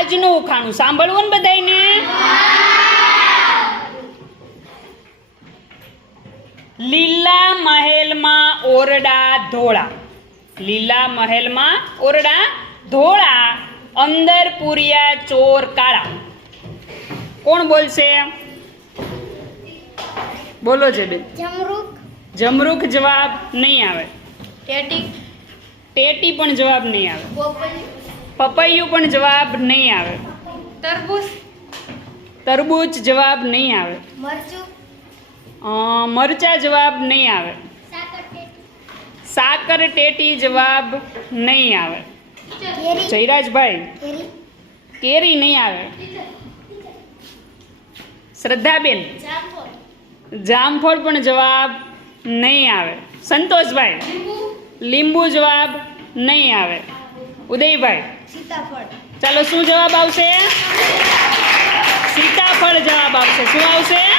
આજનું ઉખાણું સાંભળવું ને બધાયને? લીલા મહેલમાં ઓરડા ધોળા, લીલા મહેલમાં ઓરડા ધોળા, અંદર પૂર્યા ચોર કાળા. કોણ બોલશે? બોલો છે બેન. જમરૂખ. જમરૂખ જવાબ નહીં આવે. ટેટી. ટેટી પણ જવાબ નહીં આવે. પોપલી. પપૈયું પણ જવાબ નહીં આવે. તરબૂચ. તરબૂચ જવાબ નહીં આવે. મરચું. મરચા જવાબ નહીં આવે. સાકર ટેટી. સાકર ટેટી જવાબ નહીં આવે. કેરી. જયરાજભાઈ કેરી. કેરી નહીં આવે. શ્રદ્ધાબેન જામફળ. જામફળ પણ જવાબ નહીં આવે. સંતોષભાઈ લીંબુ જવાબ નહીં આવે. ઉદયભાઈ સીતાફળ. ચાલો શું જવાબ આવશે? સીતાફળ જવાબ આવશે. શું આવશે?